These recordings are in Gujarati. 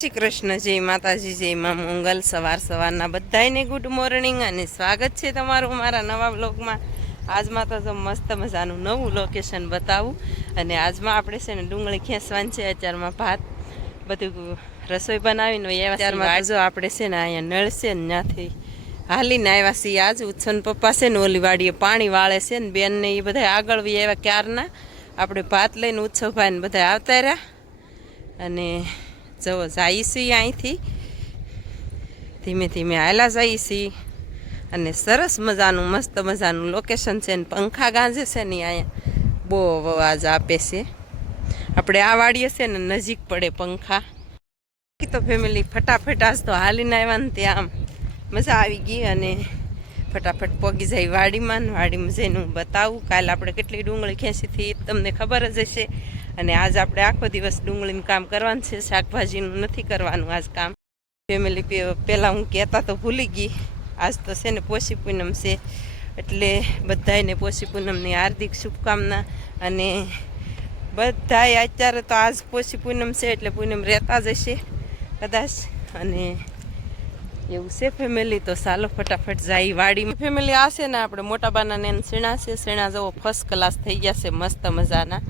શ્રી કૃષ્ણ, જય માતાજી, જય મા મંગલ. સવારના બધાને ગુડ મોર્નિંગ અને સ્વાગત છે તમારું મારા નવા બ્લોગમાં. આજમાં તો મસ્ત મજાનું નવું લોકેશન બતાવું. અને આજમાં આપણે છે ને ડુંગળી ખેંચવાની છે. અત્યારમાં ભાત બધું રસોઈ બનાવીને એવા ત્યારમાં જો આપણે છે ને અહીંયા નળ છે ને ત્યાંથી હાલીને આવ્યા છીએ. આજ ઉત્સન પપ્પા છે ને ઓલી વાડીએ પાણી વાળે છે ને બેન ને એ બધા આગળ આવ્યા ક્યારના. આપણે ભાત લઈને ઉત્સવભાઈ ને બધા આવતા રહ્યા. અને જવો જઈએ છીએ અહીંથી ધીમે ધીમે હાલા જઈએ છીએ. અને સરસ મજાનું મસ્ત મજાનું લોકેશન છે ને પંખા ગાંજે છે ને અહીંયા બહુ અવાજ આપે છે. આપણે આ વાડીએ છે ને નજીક પડે પંખા. તો ફેમિલી ફટાફટ આજ તો હાલીને આવ્યા ને ત્યાં આમ મજા આવી ગઈ. અને ફટાફટ પગી જાય વાડીમાં જઈને હું બતાવું. કાલે આપણે કેટલી ડુંગળી ખેંચી હતી તમને ખબર જ હશે. અને આજ આપણે આખો દિવસ ડુંગળીનું કામ કરવાનું છે, શાકભાજીનું નથી કરવાનું આજ કામ. ફેમિલી પહેલાં હું કહેતા તો ભૂલી ગઈ. આજ તો છે ને પોષી પૂનમ છે એટલે બધાને પોષી પૂનમની હાર્દિક શુભકામના. અને બધાય અત્યારે તો આજ પોષી પૂનમ છે એટલે પૂનમ રહેતા જ હશે કદાચ. અને એવું છે ફેમિલી. તો ચાલો ફટાફટ જાય વાડીમાં. ફેમિલી આ છે ને આપણે મોટા બાના એને શેણા છે. શેણા જવો ફર્સ્ટ ક્લાસ થઈ ગયા છે, મસ્ત મજાના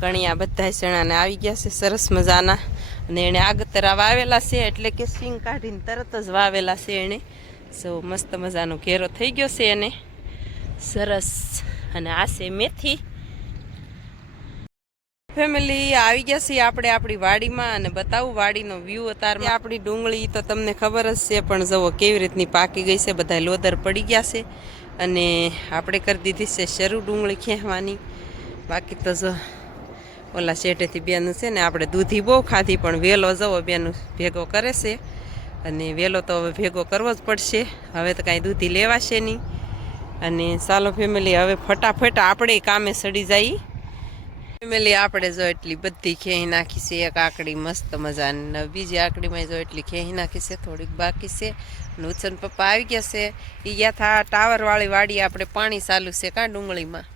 કણિયા બધા શેણાને આવી ગયા છે સરસ મજાના. અને એણે આગતરા વાવેલા છે એટલે કે સિંગ કાઢીને તરત જ વાવેલા છે એણે. સો મસ્ત મજાનો ઘેરો થઈ ગયો છે એને સરસ. અને આ છે મેથી. ફેમિલી આવી ગયા છીએ આપણે આપણી વાડીમાં અને બતાવું વાડીનો વ્યૂ. અત્યારે આપણી ડુંગળી તો તમને ખબર જ છે પણ જુઓ કેવી રીતની પાકી ગઈ છે. બધા લોદર પડી ગયા છે. અને આપણે કરી દીધી છે શરૂ ડુંગળી ખેંચવાની. બાકી તો જો ઓલા શેઠેથી બેનું છે ને આપણે દૂધી બહુ ખાધી પણ વેલો જવો બેનું ભેગો કરે છે. અને વેલો તો હવે ભેગો કરવો જ પડશે. હવે તો કાંઈ દૂધી લેવાશે નહીં. અને ચાલો ફેમિલી હવે ફટાફટ આપણે કામે સડી જઈએ. ફેમિલી આપણે જો એટલી બધી ખેંચી નાખી છે. એક આકડી મસ્ત મજાની, બીજી આકડીમાં જો એટલી ખેંચી નાખી છે, થોડીક બાકી છે. ઉત્સન પપ્પા આવી ગયા છે. એ ગયા થા ટાવરવાળી વાડી આપણે પાણી ચાલુ છે કાં ડુંગળીમાં.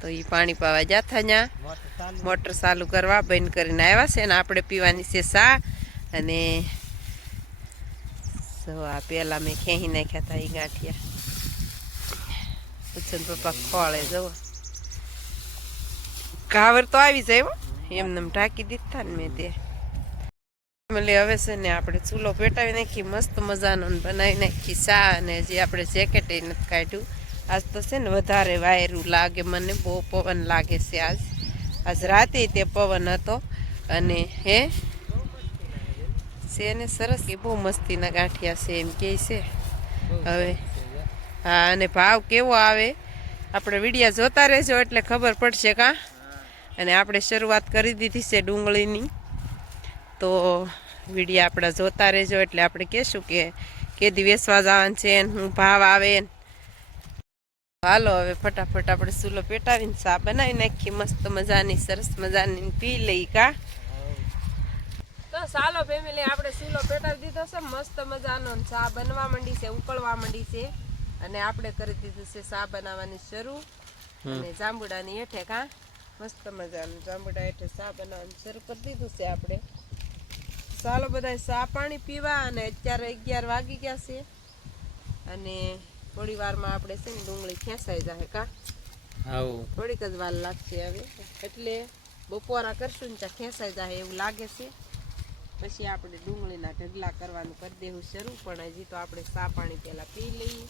તો એ પાણી પાવા જાતા ત્યાં મોટર ચાલુ કરવા બંધ કરીને આવ્યા છે. ને આપણે પીવાની છે ચા. અને આ પહેલાં મેં ખેંચી નાખ્યા હતા એ ગાંઠિયા. ઉત્સન પપ્પા ખોળે જવો કાવર તો આવી જાય એમને ઢાંકી દીધા ને મેં તે. હવે છે ને આપણે ચૂલો પેટાવી નાખી મસ્ત મજાનો બનાવી નાખી ચા. અને જે આપણે જેકેટ એ નથી કાઢ્યું. આજ તો છે ને વધારે વાયરું લાગે મને, બહુ પવન લાગે છે આજ રાતે તે પવન હતો. અને હે છે ને સરસ કે બહુ મસ્તીના ગાંઠિયા છે એમ કે છે. હવે હા, અને ભાવ કેવો આવે આપણે વિડીયા જોતા રહેજો એટલે ખબર પડશે કાં. અને આપણે શરૂઆત કરી દીધી છે ડુંગળીની. તો વિડીયા આપણા જોતા રહેજો એટલે આપણે કહેશું કે કેદી વેચવા જવાનું છે ને હું ભાવ આવે. હાલો હવે ફટાફટ આપણે ચૂલો પેટાવીને ચા બનાવી નાખી મસ્ત મજાની સરસ મજાની પી લઈ કા. તો ચાલો ફેમિલી આપણે ચૂલો પેટાવી દીધો છે મસ્ત મજાનો. ચા બનવા માંડી છે, ઉકળવા માંડી છે. અને આપણે કરી દીધું છે ચા બનાવવાની શરૂ. અને જાંબુડાની હેઠે કા મસ્ત મજાનું જાંબુડા હેઠે ચા બનાવવાનું શરૂ કરી દીધું છે આપણે. ચાલો બધા ચા પાણી પીવા. અને અત્યારે 11 વાગી ગયા છે. અને થોડી વારમાં આપણે છે ને ડુંગળી ખેંચાઈ જાય કા. થોડીક જ વાર લાગશે હવે. એટલે બપોરા કરશું ને ત્યાં ખેંચાઈ જાય એવું લાગે છે. પછી આપણે ડુંગળીના ઢગલા કરવાનું કરી દેવું શરૂ. પણ હજી તો આપણે ચા પાણી પહેલાં પી લઈએ.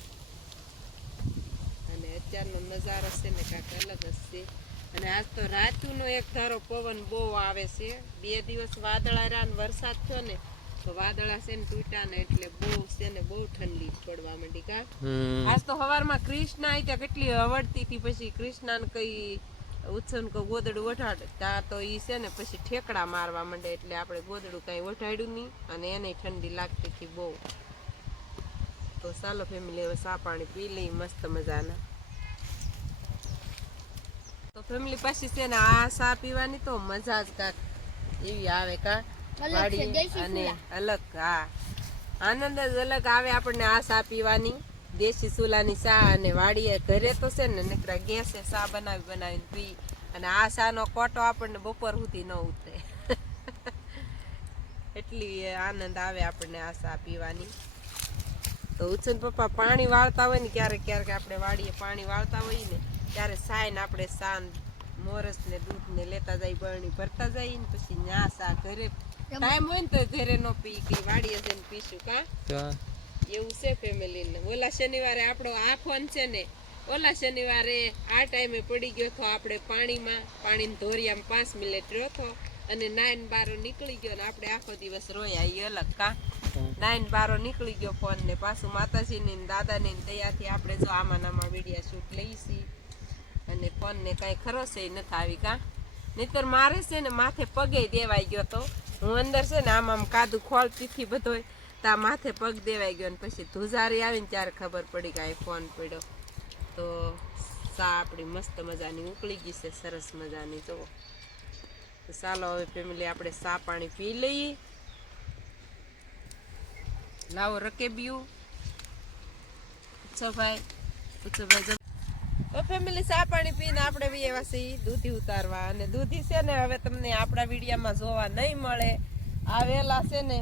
અને અત્યારનો નજારો છે ને કાંઈક અલગ જ છે. અને આજ તો રાતનો એક ધારો પવન બહુ આવે છે. 2 દિવસ વાદળા રહ્યા ને વરસાદ થયો ને તો વાદળા છે ને તૂટ્યા ને એટલે બહુ છે ને બહુ ઠંડી પડવા માંડી કા. આજ તો સવારમાં કૃષ્ણા આવી ત્યાં કેટલી હવડતી હતી. પછી કૃષ્ણાને કઈ ઉત્સન કો ગોદડું વઢાડે ત્યાં તો એ છે ને પછી ઠેકડા મારવા માંડે. એટલે આપણે ગોદડું કાંઈ વઢાડ્યું નહીં. અને એને ઠંડી લાગતી હતી બહુ. તો ચાલો ફેમિલી હવે ચા પાણી પી લઈ મસ્ત મજાના. તો ફેમિલી પાછી છે ને આ ચા પીવાની તો મજા જ કાંક એવી આવે કા વાડી. અને અલગ હા આનંદ જ અલગ આવે આપણને આ ચા પીવાની. દેશી ચૂલાની ચા. અને વાડીએ ઘરે તો છે ને નકરા ગેસે ચા બનાવીને પી. અને આ ચા નો કોટો આપણને બપોર સુધી ન ઉતરે. એટલી આનંદ આવે આપણને આ ચા પીવાની. તો ઉછન પપ્પા પાણી વાળતા હોય ને ક્યારેક ક્યારેક આપણે વાડીએ પાણી વાળતા હોય ને ત્યારે સાઈને આપણે સાન મોરસ ને દૂધ ને લેતા જાય બરણી ભરતા જાય ને પછી ન્યા સા ઘરે ટાઈમ હોય ને તો ઘરે નો પી કે વાડીએ જઈને પીશું કા એવું છે ફેમિલી ને. ઓલા શનિવારે આપણો આ ફોન છે ને ઓલા શનિવારે આ ટાઈમે પડી ગયો તો આપણે પાણીની ધોરિયામાં 5 મિનિટ રહ્યો હતો અને 9-12 નીકળી ગયો ને આપણે આખો દિવસ રોયા એ અલગ કા. 9-12 નીકળી ગયો ફોન ને પાછું માતાજીની ને દાદાની ને દયાથી આપણે જો આમાં વિડીયા શૂટ લઈશી અને ફોન ને કઈ ખરોશે નથી આવી કા. નહીતર મારે છે ને માથે પગે દેવાઈ ગયો તો હું અંદર છે ને આમ કાદુ ખોલતી થી બધો તા માથે પગ દેવાઈ ગયો ને પછી ધુજારી આવીને ત્યારે ખબર પડી કે આ ફોન પડ્યો. તો સા આપણી મસ્ત મજાની ઉકળી ગઈ છે સરસ મજાની. જો તો ચાલો હવે ફેમિલી આપણે સા પાણી પી લઈએ. લાવો રકેબ્યું ઉત્સવભાઈ તો ફેમિલી ચા પાણી પીને આપણે બી એવા છીએ દૂધી ઉતારવા. અને દૂધી છે ને હવે તમને આપણા વિડીયામાં જોવા નહીં મળે. આ વેલા છે ને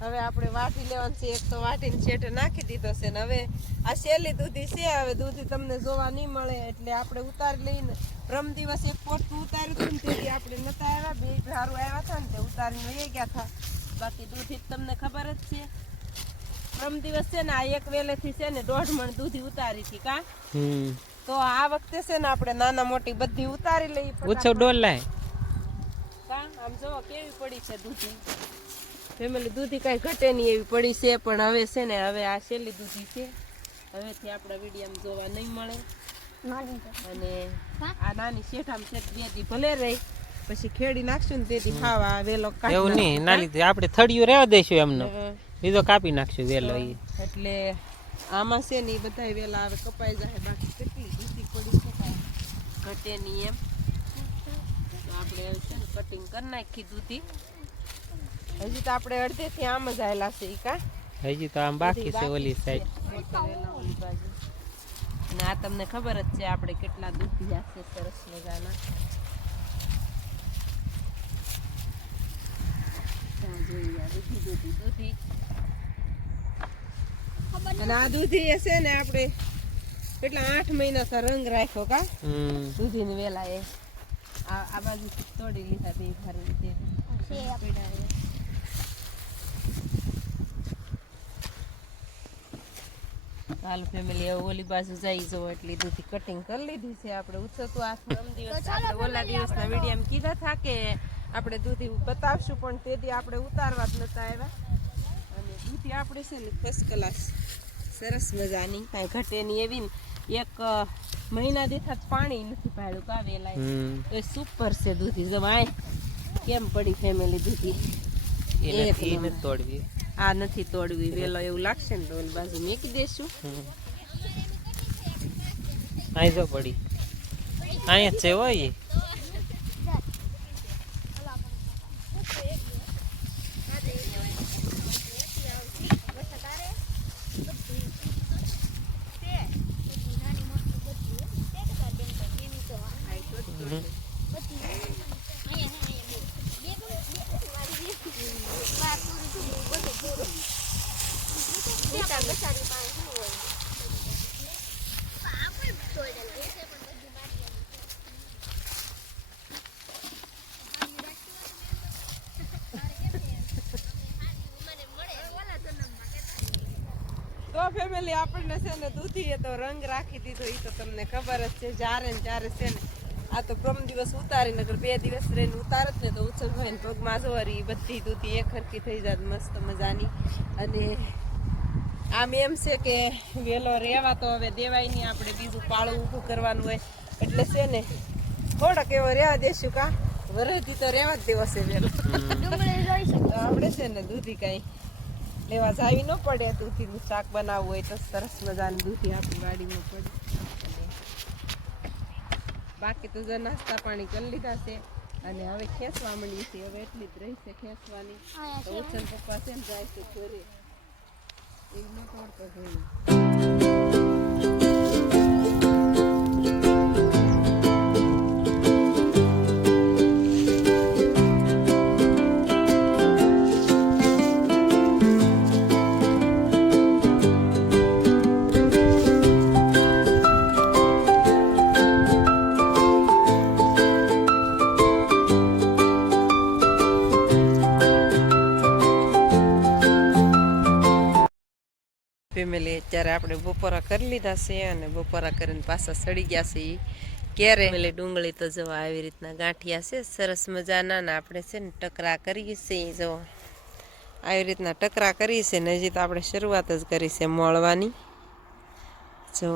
હવે આપણે વાટી લેવાનું છે. એક તો વાટીને છેટે નાખી દીધો છે ને હવે આ શેલી દૂધી છે. હવે દૂધી તમને જોવા નહીં મળે એટલે આપણે ઉતારી લઈને પ્રમ દિવસ એક પોટું ઉતાર્યું હતું ને તેથી આપણે નતા આવ્યા. બે ભારું આવ્યા હતા ને તે ઉતારીને વહી ગયા હતા. બાકી દૂધી તમને ખબર જ છે પ્રમ દિવસ છે ને આ એક વેલેથી છે ને 1.5 મણ દૂધી ઉતારી હતી કા. તો આ વખતે છે ને આપણે નાના મોટી બધી ઉતારી લઈ. ઓછો ડોલાય કા આમ જોવો કેવી પડી છે દૂધી ફેમિલી. દૂધી કઈ ઘટે નહીં એવી પડી છે પણ હવે છે ને હવે આ છેલ્લી દૂધી છે. હવેથી આપણા વિડીયામાં જોવા નહીં મળે. અને આ નાની શેઠામાં છે 2 દી ભલે રહી પછી ખેડી નાખશું ને તેથી ખાવા વેલો કાઢી એવું નહીં ના લીધે આપણે થડિયું રહેવા દઈશું એમને બીજો કાપી નાખશું વેલો એટલે આમાં છે ને બધા વેલા હવે કપાઈ જાય. બાકી કેટલી દૂધી પડી છે ઘટે નહીં એમ. તો આપણે છે ને કટિંગ કરી નાખી દૂધી. હજી તો આપણે અડધેથી આમ જ આવેલા છે કા. હજી તો આમ બાકી છે ઓલી સાઈડ. અને આ તમને ખબર જ છે આપણે કેટલા દૂધી છે સરસ મજાના. દૂધી અને આ દૂધી છે ને આપણે કેટલા 8 મહિના રંગ રાખ્યો કા દૂધી ની વેલા એ આ બાજુ તોડી લીધા બે ફરી હાલ ફેમિલી ઓલી બાજુ જઈ જવો એટલી દૂધી કટિંગ કરી લીધી છે આપણે. ઉછતું આ પ્રમ દિવસ આપણે ઓલા દિવસના વિડીયામાં કીધા હતા કે આપણે દૂધી બતાવશું પણ તેથી આપણે ઉતારવા જ નતા આવ્યા. અને દૂધી આપણે છે ને ફર્સ્ટ ક્લાસ સરસ મજાની કાંઈ ઘટે નહીં એવી ને 1 મહિના દેખા પાણી નથી પાડ્યું કા વેલા એ સુપર છે દૂધી. જો આ કેમ પડી ફેમિલી દૂધી તોડવી આ નથી તોડવી વેલો એવું લાગશે ને તો ઓલી બાજુ મૂકી દેશું. અહીં જો પડી અહીંયા છે હોય તો ફેમિલી આપણને છે ને દૂધીએ તો રંગ રાખી દીધો એ તો તમને ખબર જ છે. જ્યારે ને ત્યારે છે ને આ તો પ્રમ દિવસ ઉતારી નગર 2 દિવસ રહીને ઉતારત ને તો ઉછળભાઈ ને પગમાં જોરી બધી દૂધી એક હરખી થઈ જાત મસ્ત મજાની. અને આમ એમ છે કે વેલો રહેવા તો હવે દેવાય નહીં આપણે બીજું પાળું ઊભું કરવાનું હોય એટલે છે ને થોડોક એવો રહેવા દેશું કા. વરસથી તો રહેવા જ દેવો છે વેલો. તો આપણે છે ને દૂધી કાંઈ લેવા જાવી ન પડે. દૂધીનું શાક બનાવવું હોય તો સરસ મજાની દૂધી આપણી વાડીમાં પડે. બાકી તો જો નાસ્તા પાણી કરી લીધા છે અને હવે ખેંચવા માંડી છે. હવે એટલી જ રહી છે ખેંચવાની. તો ઉછન પપ્પા છે ને જાય છે ઘરે એ ન તોડતો જોઈએ. ફેમિલી અત્યારે આપણે બપોરા કરી લીધા છે અને બપોરા કરીને પાછા સડી ગયા છે ક્યારે ફેમિલી ડુંગળી તો જો આવી રીતના ગાંઠિયા છે સરસ મજાના ને આપણે છે ને ટકરા કરીએ છીએ જો આવી રીતના ટકરા કરીએ છીએ ને હજી તો આપણે શરૂઆત જ કરી છે મોળવાની જો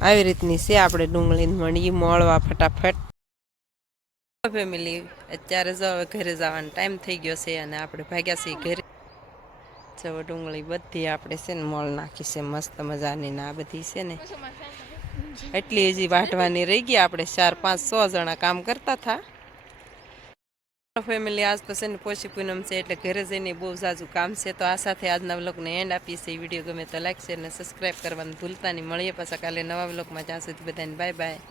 આવી રીતની છે આપણે ડુંગળી મળીએ મોળવા ફટાફટ ફેમિલી અત્યારે જો હવે ઘરે જવાનો ટાઈમ થઈ ગયો છે અને આપણે ભાગ્યા છીએ ઘરે જો ડુંગળી બધી આપણે છે ને મોળ નાખી છે મસ્ત મજાની ને આ બધી છે ને એટલી હજી વાટવાની રહી ગઈ આપણે 4, 5, 6 જણા કામ કરતા હતા ફેમિલી આજ તો છે ને પોષી પૂનમ છે એટલે ઘરે જઈને બહુ ઝાઝું કામ છે તો આ સાથે આજના વ્લોગને એન્ડ આપીએ છીએ વિડીયો ગમે તો લાઈક શેર અને સબસ્ક્રાઈબ કરવાનું ભૂલતા નહીં મળીએ પાછા કાલે નવા વ્લોગમાં જ્યાં સુધી બધાને બાય બાય